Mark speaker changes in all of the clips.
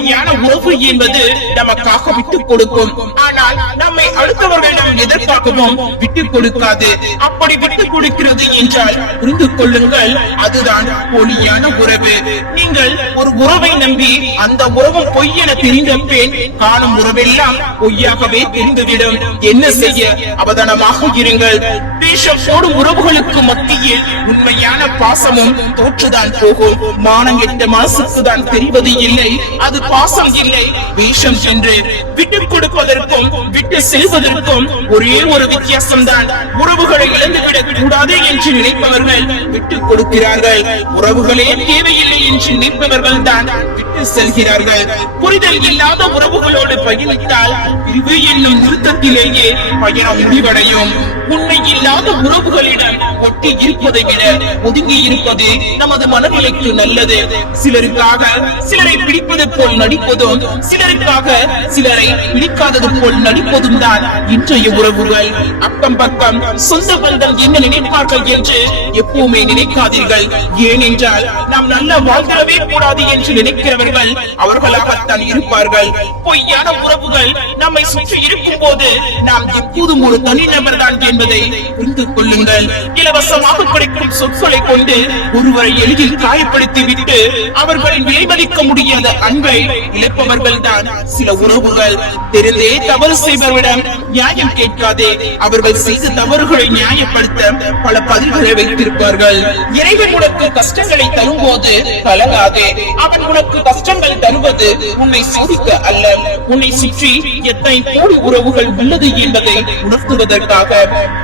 Speaker 1: உண்மையான உறவு என்பது நமக்காக விட்டுக் கொடுக்கும். ஆனால் நம்மை அடுத்தவர்களிடம் எதற்காகவும் விட்டுக் கொடுக்காது. அப்படி விட்டுக் கொடுக்கிறது என்றால் புரிந்து கொள்ளுங்கள் அதுதான் போலியான உறவு. நீங்கள் ஒரு உறவை நம்பி அந்த உறவு பொய் என தெரிந்த பெண் காணும் உறவெல்லாம் பொய்யாகவே தெரிந்துவிடும் என்ன செய்ய அவதானமாக இருங்கள். வேஷம் போடும் உறவுகளுக்கு மத்தியில் உண்மையான பாசமும் தோற்றுதான் போகும். மானம் எட்ட மனசுக்கு தான் தெரிவது இல்லை. அது பாசம் இல்லை வேஷம் என்று விட்டுக் கொடுப்பதற்கும் விட்டு செல்வதற்கும் ஒரே ஒரு வித்தியாசம் தான் உறவுகளை இழந்துவிடக் கூடாது என்று நினைப்பவர்கள் விட்டுக் கொடுக்கிறார்கள். உறவுகளே தேவையில்லை என்று நினைப்பவர்கள் தான் விட்டு செல்கிறார்கள். புரிதல் இல்லாத உறவுகளோடு பயணித்தால் பிரிவு என்னும் நிறுத்தத்திலேயே பயணம் முடிவடையும். உண்மை இல்லாத உறவுகளிடம் ஒட்டி இருப்பதை விட ஒதுங்கி இருப்பது நமது மனநிலைக்கு நல்லது. சிலருக்காக சிலரை பிடிப்பது போல் போல் நடிப்பதும் சிலருக்காக சிலரை பிடிக்காதது போல் நடிப்பதும் தான் இன்றைய உறவுகள். அக்கம் பக்கம் சொந்த பந்தம் என்ன நினைப்பார்கள் என்று எப்பவுமே நினைக்காதீர்கள். ஏனென்றால் நாம் நல்ல வாழ்ந்திடவே கூடாது என்று நினைக்கிறவர்கள் அவர்களாகத்தான் இருப்பார்கள். பொய்யான உறவுகள் நம்மை சுற்றி இருக்கும் போது நாம் எப்போதும் ஒரு தனிநபர் தான் என்பதை புரிந்து கொள்ளுங்கள். இலவசமாக கிடைக்கும் சொற்களை கொண்டு ஒருவரை எளிதில் காயப்படுத்தி விட்டு அவர்களின் விலைமதிக்க முடியாத அன்பை இழப்பவர்கள் தான் சில உறவுகள் தெரிந்தே தவறு செய்பவரிடம் நியாயம் கேட்காதே. அவர்கள் செய்த தவறுகளை நியாயப்படுத்த பல பதில்களை வைத்திருப்பார்கள். இறைவன் உனக்கு கஷ்டங்களை தரும்போது கலங்காதே. அவன் உனக்கு கஷ்டங்கள் தருவது உன்னை சோதிக்க அல்ல. உன்னை சுற்றி எத்தனை கோடி உறவுகள் உள்ளது என்பதை உணர்த்துவதற்காக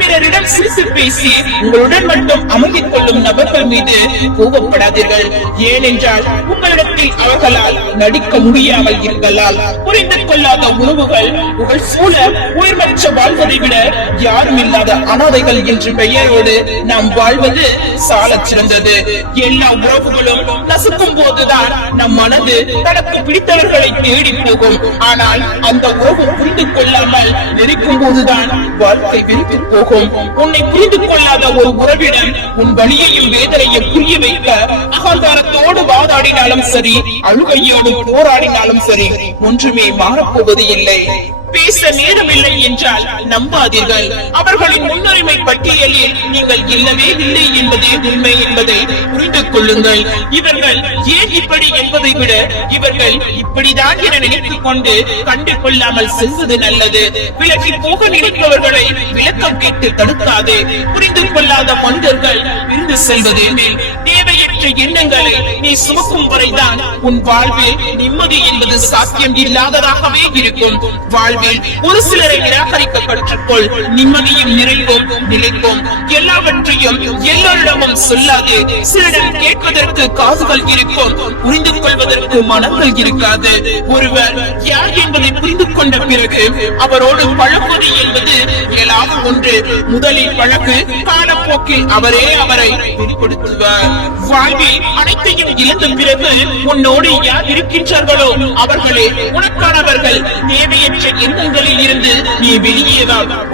Speaker 1: பிறரிடம் சிரித்து பேசி உங்களுடன் மட்டும் அமர்ந்து கொள்ளும் நபர்கள் மீது கோபப்படாதீர்கள். ஏனென்றால் உங்களிடத்தில் அவர்களால் நடிக்க முடியாமல் இருக்கலால் புரிந்து கொள்ளாத உறவுகள் புகழ் சூழ உயிர்மற்ற வாழ்வதை விட யாரும் இல்லாத அனாதைகள் என்ற பெயரோடு நாம் வாழ்வது சால சிறந்தது. எல்லா உறவுகளும் நசுக்கும் போதுதான் நம் மனது தனக்கு பிடித்தவர்களை தேடி போகும். ஆனால் அந்த உறவு புரிந்து கொள்ளாமல் நெருக்கும் போதுதான் வாழ்க்கை வெறுத்து போகும். உன்னை புரிந்து கொள்ளாத ஒரு உறவிடம் உன் வழியையும் வேதனையும் புரிய வைக்க அகங்காரத்தோடு வாதாடினாலும் சரி அழுகையோடு போராடினாலும் சரி ஒன்றுமே மாறப்போவது இல்லை. பேச நேரமில்லை என்றால் நம்பாதீர்கள். அவர்களின் முன்னுரிமை பட்டியலில் நீங்கள் இல்லவே இல்லை என்பதே உண்மை என்பதை புரிந்து கொள்ளுங்கள். இவர்கள் ஏன் இப்படி என்பதை விட இவர்கள் இப்படிதான் என நினைத்துக் கொண்டு கண்டு கொள்ளாமல் செல்வது நல்லது. விலகி போக நினைப்பவர்களை விளக்கம் கேட்டு தடுக்காது. புரிந்து கொள்ளாத மனிதர்கள் இருந்து செல்வதே மேல். தேவையற்ற எண்ணங்களை நீ சுமக்கும் வரைதான் உன் வாழ்வில் நிம்மதி என்பது சாத்தியம் இல்லாததாகவே இருக்கும். வாழ்வில் ஒரு சிலரை நிராகரிக்க கற்றுக்கொள் நிம்மதியும் நிறைவும் நிலைப்போம் எல்லாவற்றையும் எல்லோரிடமும் சொல்லாது. சிலரிடம் கேட்பதற்கு காதுகள் இருக்கும். புரிந்து கொள்வதற்கு மனங்கள் இருக்காது. ஒருவர் யார் என்பதை புரிந்து கொண்ட பிறகு அவரோடு பழகுவது என்பது இயலாத ஒன்று. முதலில் பழகு காலப்போக்கில் அவரே அவரை வெளிப்படுத்துவார். வாழ்வில் அனைத்தையும் இழந்த பிறகு உன்னோடு யார் இருக்கின்றார்களோ அவர்களே உனக்கானவர்கள் தேவையற்ற எண்ணங்களில் இருந்து நீ வெளியே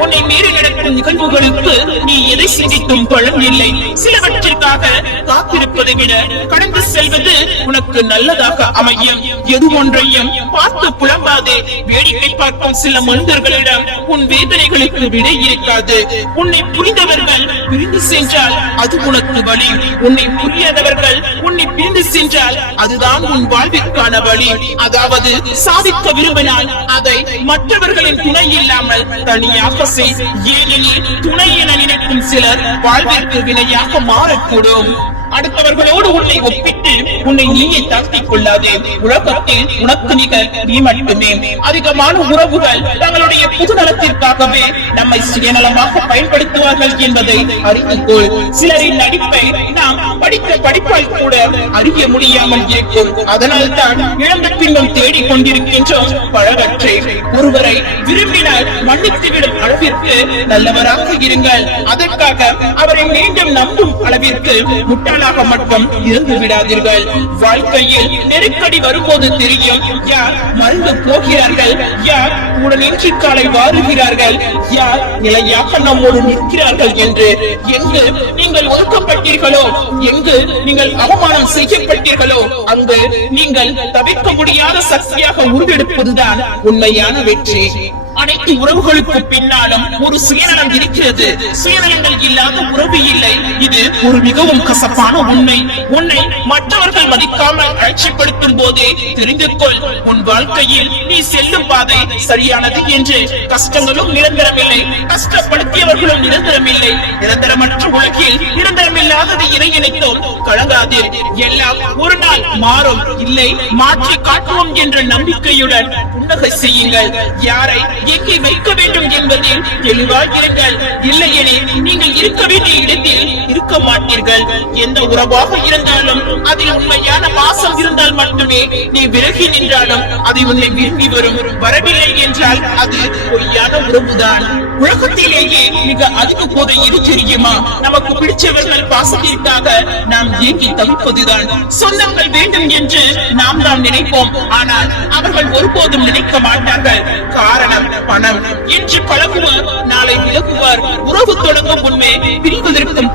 Speaker 1: உன்னை மீறி நடக்கும் நிகழ்வுகளுக்கு நீ எதை சிந்தித்தும் பலன் இல்லை. சிலவற்றிற்காக காத்திருப்பதை விட கடந்து செல்வது உனக்கு நல்லதாக அமையும். எது ஒன்றையும் பார்த்து புலம்பாதே. வேடிக்கை பார்க்கும் சில மனிதர்களிடம் உன் வேதனைகளுக்கு விடை இருக்காது. உன்னை புரிந்தவர்கள் பிரிந்து சென்றால் அது உனக்கு வழி உன்னை புரியாதவர்கள் உன்னை பிரிந்து சென்றால் அதுதான் உன் வாழ்விற்கான வழி. அதாவது சாதிக்க விரும்பினால் அதை மற்றவர்களின் துணை இல்லாமல் தனியாக செய். ஏனெனில் துணை என நினைக்கும் சிலர் வாழ்விற்கு வினையாக மாறக்கூடும். அடுத்தவர்களோடு உன்னை ஒப்பிட்டு உன்னை நீயே தாழ்த்திக் கொள்ளாதே. உலகத்தில் உனக்கு நிகர் நீ மட்டுமே. அதிகமான உறவுகள் தங்களுடைய புது நலத்திற்காகவே நம்மை சுயநலமாக பயன்படுத்துவார்கள் என்பதை அறிந்துகொள். சிலரின் நடிப்பை நாம் படித்த படிப்பால் கூட அறிய முடியாமல் இருக்கும் அதனால் தான் இழந்த பின்னும் தேடிக் கொண்டிருக்கின்றோம் பழகற்றை. ஒருவரை விரும்பினால் மன்னித்துவிடும் அளவிற்கு நல்லவராக இருங்கள். அதற்காக அவரை மீண்டும் நம்பும் அளவிற்கு முட்டாள முட்டாளாக மட்டும் இருந்து விடாதீர்கள். வாழ்க்கையில் நெருக்கடி வரும்போது தெரியும் யார் மறந்து போகிறார்கள் யார் உடனின்றி காலை வாருகிறார்கள் யார் நிலையாக நம்மோடு நிற்கிறார்கள் என்று. எங்கு நீங்கள் ஒதுக்கப்பட்டீர்களோ எங்கு நீங்கள் அவமானம் செய்யப்பட்டீர்களோ அங்கு நீங்கள் தவிர்க்க முடியாத சக்தியாக உருவெடுப்பதுதான் உண்மையான வெற்றி. அனைத்து உறவுகளுக்கு பின்னாலும் ஒரு சுயநலம் இருக்கிறது. சுயநலங்கள் இல்லாத உறவு இல்லை. இது ஒரு மிகவும் கசப்பான உண்மை. உன்னை மற்றவர்கள் மதிக்காமல் அழைச்சிப்படுத்தும் போதே தெரிந்து கொள் உன் வாழ்க்கையில் நீ செல்லும் பாதை சரியானது என்று கஷ்டங்களும் நிரந்தரமில்லை. கஷ்டப்படுத்தியவர்களும் நிரந்தரமில்லை. நிரந்தரமற்ற உலகில் நிரந்தரமில்லாதது இணை இணைத்தோம் கலங்காதீர் எல்லாம் ஒரு நாள் மாறும். இல்லை மாற்றி காட்டுவோம் என்ற நம்பிக்கையுடன் புன்னகை செய்யுங்கள். யாரை எங்கே வைக்க வேண்டும் என்பதில் தெளிவாய் இருங்கள். இல்லையெனில் நீங்கள் இருக்க வேண்டிய இடத்தில் இருக்க மாட்டீர்கள். எந்த உறவாக இருந்தாலும் அதில் உண்மையான பாசம் இருந்தால் மட்டுமே நீ விலகி நின்றாலும் அதை உன்னை விரும்பி வரும். வரவில்லை என்றால் அது பொய்யான உறவுதான். உலகத்திலேயே மிக அதிக போதை எது தெரியுமா? நமக்கு பிடிச்சவர்கள் பாசத்திற்காக நாம் ஏங்கி தவிப்பதுதான். சொந்தங்கள் வேண்டும் என்று நாம் தான் நினைப்போம். ஆனால் அவர்கள் ஒருபோதும் நினைக்க மாட்டார்கள். காரணம் பணம் இன்று பழகுவார் நாளை விலகுவார். உறவு தொடங்கும் முன்பே பிரிவதற்கும்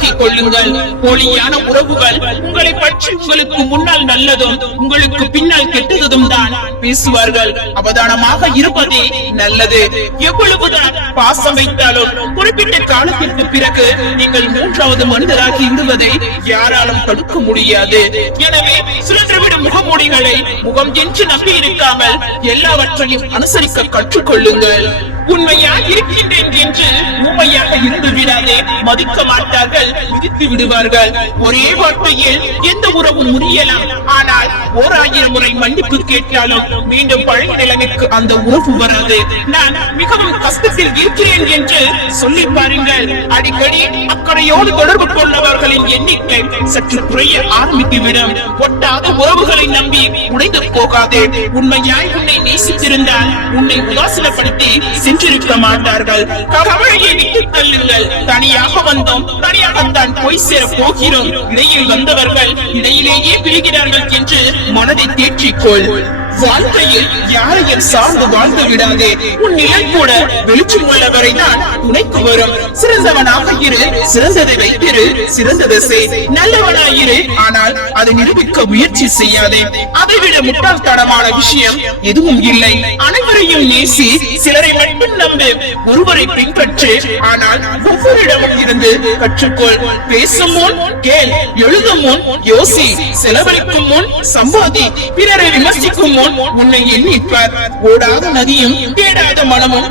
Speaker 1: உருவாக்கிக் கொள்ளுங்கள். போலியான உறவுகள் உங்களை பற்றி உங்களுக்கு முன்னால் நல்லதும் உங்களுக்கு பின்னால் கெட்டதும் தான் பேசுவார்கள். அவதானமாக இருப்பதே நல்லது. எவ்வளவுதான் பாசம் வைத்தாலும் குறிப்பிட்ட காலத்திற்கு பிறகு நீங்கள் மூன்றாவது மனிதராகி விடுவதை யாராலும் தடுக்க முடியாது. எனவே சுழன்றுவிடும் முகமூடிகளை முகம் என்று நம்பி இருக்காமல் எல்லாவற்றையும் அனுசரிக்க கற்றுக்கொள்ளுங்கள். உண்மையா இருக்கின்றேன் என்று உண்மையாக இருந்து விடாதே மதிக்க மாட்டார்கள். விதித்து விடுவார்கள். ஒரே வார்த்தையில் எந்த உறவும் முடியலாம். ஆனால் ஓர் ஆயிரம் முறை மன்னிப்பு கேட்டாலும் மீண்டும் பழைய நிலைமைக்கு அந்த உறவு வராது. நான் மிகவும் கஷ்டத்தில் இருக்கிறேன் என்று சொல்லி பாருங்கள். அடிக்கடி அக்கறையோடு தொடர்பு கொண்டவர்களின் எண்ணிக்கை சற்று குறைய ஆரம்பித்துவிடும். ஒட்டாத உறவுகளை நம்பி உடைந்து போகாதே. உண்மையாய் உன்னை நேசித்திருந்தால் உன்னை உதாசீனப்படுத்தி சென்றிருக்க மாட்டார்கள். கவலையை விட்டு தள்ளுங்கள். தனியாக வந்தோம். தனியாக தான் போய் சேர போகிறோம். இடையில் வந்தவர்கள் இடையிலேயே பிரிகிறார்கள் என்று மனதை தேற்றிக்கொள். வாழ்க்கையில் யாரையும் சார்ந்து வாழ்ந்து விடாதே. உன் நிலை கூட வெளிச்சம் உள்ளவரை தான் துணைக்கு வரும். சிறந்தவனாக இரு சிறந்ததை வைத்திரு சிறந்ததை செய். நல்லவனாயிரு ஆனால் அதை நிரூபிக்க முயற்சி செய்யாதே. அதைவிட முட்டாள்தனமான விஷயம் எதுவும் இல்லை. அனைவரையும் நேசி சிலரை மட்டும் நம்பு ஒருவரை பின்பற்று ஆனால் ஒவ்வொரு இடமும் இருந்து கற்றுக்கொள். பேசும் முன் கேள். எழுதும் முன் யோசி. செலவழிக்கும் முன் சம்பாதி. பிறரை விமர்சிக்கும் முன் உன்னை எண்ணிப்பார் ஓடாத நதியும் தேடாத மனமும்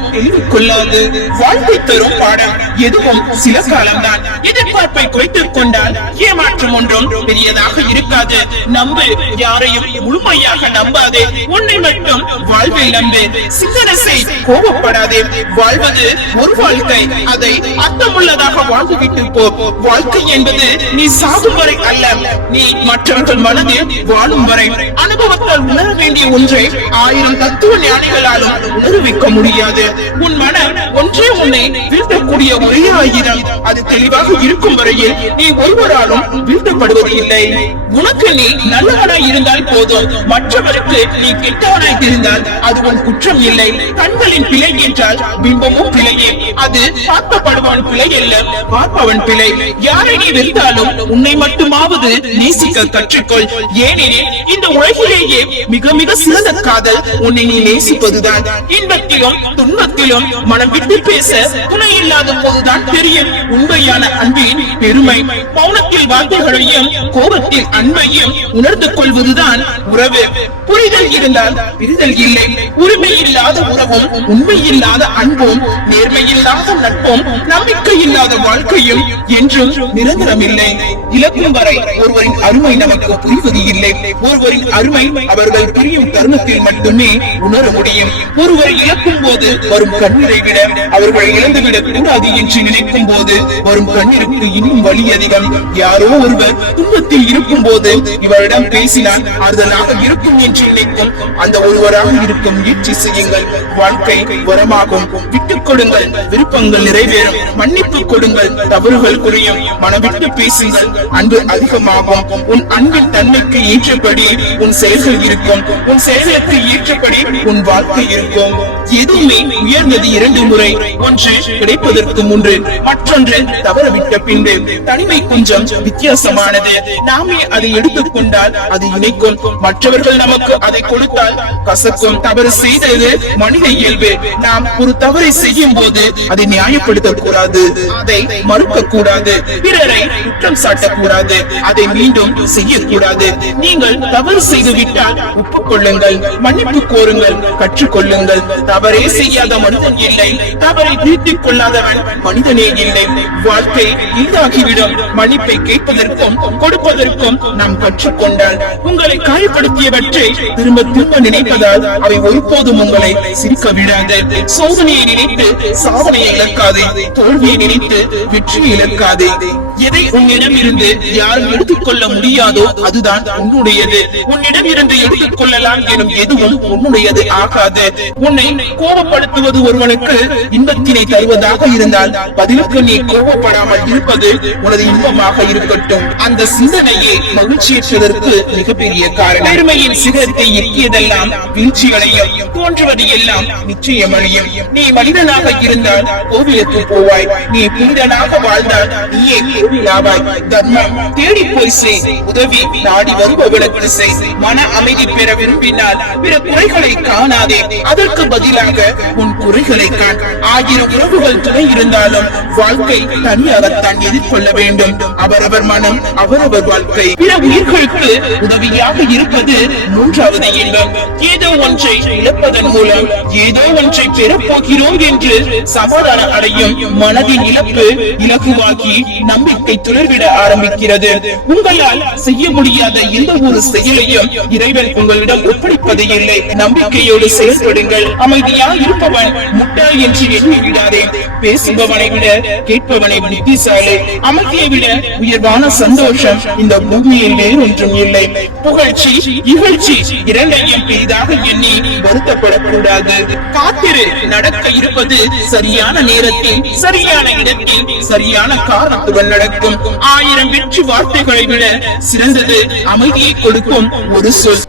Speaker 1: கொள்ளாது வாழ்க்கை தரும் பாடம் எதுவும் சில காலம்தான். எதிர்பார்ப்பை குறைத்துக் கொண்டால் ஏமாற்றம் ஒன்றும் பெரியதாக இருக்காது. நம்பு யாரையும் முழுமையாக நம்பாதே. உன்னை மட்டும் வாழ்வில் நம்பு. சிந்தனை செய் கோபப்படாதே. வாழ்வது ஒரு வாழ்க்கை. அதை அர்த்தமுள்ளதாக வாழ்ந்துவிட்டு போ. வாழ்க்கை என்பது நீ சாகும் வரை அல்ல. நீ மற்றவர்கள் மனதில் வாழும் வரை. அனுபவத்தால் உணர வேண்டிய ஒன்றை ஆயிரம் தத்துவ ஞானிகளாலும் உணர்விக்க முடியாது. உன் மனம் ஒன்றே உன்னை வீழ்த்தக்கூடிய ஒரே ஆயிரம் அது தெளிவாக இருக்கும் வரையில் நீ ஒருவராலும் வீழ்த்தப்படுவது இல்லை. உனக்கு நீ நல்லவனாய் இருந்தால் போதும். மற்றவருக்கு நீ கெட்டவனாய் இருந்தால் அது உன் குற்றம் இல்லை. கண்களின் பிழை என்றால் பிம்பமும் பிழையே அது பார்க்கப்படுவான் பிழை அல்ல பார்ப்பவன் பிழை. யாரை நீ வெறுத்தாலும் உன்னை மட்டுமாவது நேசிக்க கற்றுக்கொள். ஏனெனில் இந்த உலகில் உலகிலேயே மிக மிக சிறந்த காதல் உன்னை நீ நேசிப்பதுதான். இன்பத்திலும் துன்பத்திலும் மனம் விட்டு பேச துணை இல்லாத போதுதான் தெரியும் உண்மையான அன்பின் பெருமை. மௌனத்தில் வார்த்தைகளையும் கோபத்தில் அன்பையும் உணர்ந்து கொள்வதுதான் உறவு. புரிதல் இருந்தால் பிரிதல் இல்லை. உரிமை இல்லாத உறவும் உண்மை இல்லாத அன்பும் நேர்மை இல்லாத நட்பும் நம்பிக்கை இல்லாத வாழ்க்கையும் என்றும் நிரந்தரம் இல்லை இழக்கும் வரை ஒருவரின் அருமை நமக்கு புரிவது இல்லை. ஒருவரின் அருமை அவர்கள் பிரியும் தருணத்தில் மட்டுமே உணர முடியும். ஒருவர் இழக்கும் போது வரும் கண்ணீரை விட அவர்கள் இழந்துவிடக் கூடாது என்று நினைக்கும் போது வரும் கண்ணீருக்கு இன்னும் வழி அதிகம். யாரோ ஒருவர் துன்பத்தில் இருக்கும் போது இவரிடம் பேசினால் ஆறுதலாக இருக்கும் என்று நினைக்கும். அந்த ஒருவராக இருக்கும் முயற்சி செய்யுங்கள். வாழ்க்கை வரமாகும். விட்டுக் கொடுங்கள். விருப்பங்கள் நிறைவேறும். மன்னிப்பு கொடுங்கள். தவறுகள் குறையும். மனவிட்டு பேசுங்கள். அன்பு அதிகமாகும். உன் அன்பின் தன்மைக்கு ஏற்றபடி உன் செயல்கள் இருக்கும். உன் செயல்களுக்கு ஏற்றபடி உன் வாழ்க்கை இருக்கும். எதுவுமே உயர்ந்தது இரண்டு முறை. ஒன்று கிடைப்பதற்கு முன்று. மற்றொன்று தவறவிட்ட பின்பு. தனிமை கொஞ்சம் வித்தியாசமானது. நாமே அதை எடுத்துக்கொண்டால் அது இணைக்கும். மற்றவர்கள் நமக்கு அதை கொடுத்தால் கசக்கும். தவறு செய்தது மனித இயல்பு. நாம் ஒரு தவறை செய்யும் போது அதை நியாயப்படுத்த கூடாது அதை மறுக்க கூடாது பிறரை குற்றம் சாட்டக்கூடாது. அதை மீண்டும் செய்யக்கூடாது. நீங்கள் தவறு செய்து விட்டால் ஒப்புக்கொள்ளுங்கள் மன்னிப்பு கோருங்கள் கற்றுக்கொள்ளுங்கள். தவறே செய்யாத மனிதன் இல்லை தவறை திருத்திக் கொள்ளாதவன் மனிதனே இல்லை. வாழ்க்கை இதாகிவிடும் மன்னிப்பை கேட்பதற்கும் கொடுப்பதற்கும் நாம் கற்றுக்கொண்டால் உங்களை காயப்படுத்தியவற்றை திரும்ப திரும்ப நினைப்பதால் அவை ஒருபோதும் உங்களை சிரிக்க விடாது. சோதனையை நினைத்து சாதனையை இழக்காதே தோல்வியை நினைத்து வெற்றியை இழக்காதே. எதை உன்னிடம் இருந்து யாரும் எடுத்துக்கொள்ள முடியாதோ அதுதான் உன்னுடையது. உன்னிடம் இருந்து எடுத்துக் கொள்ளலாம் எனும் எதுவும் உன்னுடையது ஆகாது. உன்னை கோபப்படுத்துவது ஒருவனுக்கு இன்பத்தினை தருவதாக இருந்தால் பதிலுக்கு நீ கோபப்படாமல் இருப்பது உனது இன்பமாக இருக்கட்டும். அந்த சிந்தனையே மகிழ்ச்சியற்றதற்கு மிகப்பெரிய காரணம். பெருமையின் சிகரத்தை எட்டியதெல்லாம் வீழ்ச்சிகளையும் தோன்றுவது எல்லாம் நிச்சயமடையும் நீ மனிதனாக இருந்தால் கோவிலுக்கு போவாய். நீ புனிதனாக வாழ்ந்தால் நீயே கோவிலாவாய் தர்மம் தேடி போய் செய். உதவி நாடி வருபவர்களுக்கு செய். மன அமைதி பெற விரும்பினால் பிற குறைகளை காணாதே. அதற்கு பதிலாக உன் குறைகளை காண். ஆயிரம் உறவுகள் துணை இருந்தாலும் வாழ்க்கை தனியாகத்தான் எதிர்கொள்ள வேண்டும். அவரவர் மனம் அவரவர் வாழ்க்கை. பிற உயிர்களுக்கு உதவியாக இருப்பது மூன்றாவது இன்பம். ஏதோ ஒன்றை இழப்பதன் மூலம் ஏதோ ஒன்றை பெறப் போகிறோம் என்று சமாதானம் அடையும் மனதின் இழப்பு இலகுவாகி நம்பிக்கை துளிர்விட ஆரம்பிக்கிறது. உங்களால் செய்ய முடியாத எந்த ஒரு செயலையும் இறைவன் உங்களிடம் ஒப்படைப்பது இல்லை. நம்பிக்கையோடு செயல்படுங்கள். அமைதியா இருப்பவன் முட்டாள் என்று எண்ணி விடாதே பேசுபவனை விட கேட்பவனை புத்திசாலி அமைதியை விட உயர்வான சந்தோஷம் இந்த பூமியில் வேறொன்றும் இல்லை. புகழ்ச்சி இகழ்ச்சி இரண்டையும் பெரிதாக எண்ணி வருத்தப்படக்கூடாது. காத்திரு நடக்க இருப்பது சரியான நேரத்தில் சரியான இடத்தில் சரியான காரணத்துடன் நடக்கும் ஆயிரம் வெற்றி வார்த்தைகளை விட சிறந்தது அமைதியை கொடுக்கும் ஒரு சொல்.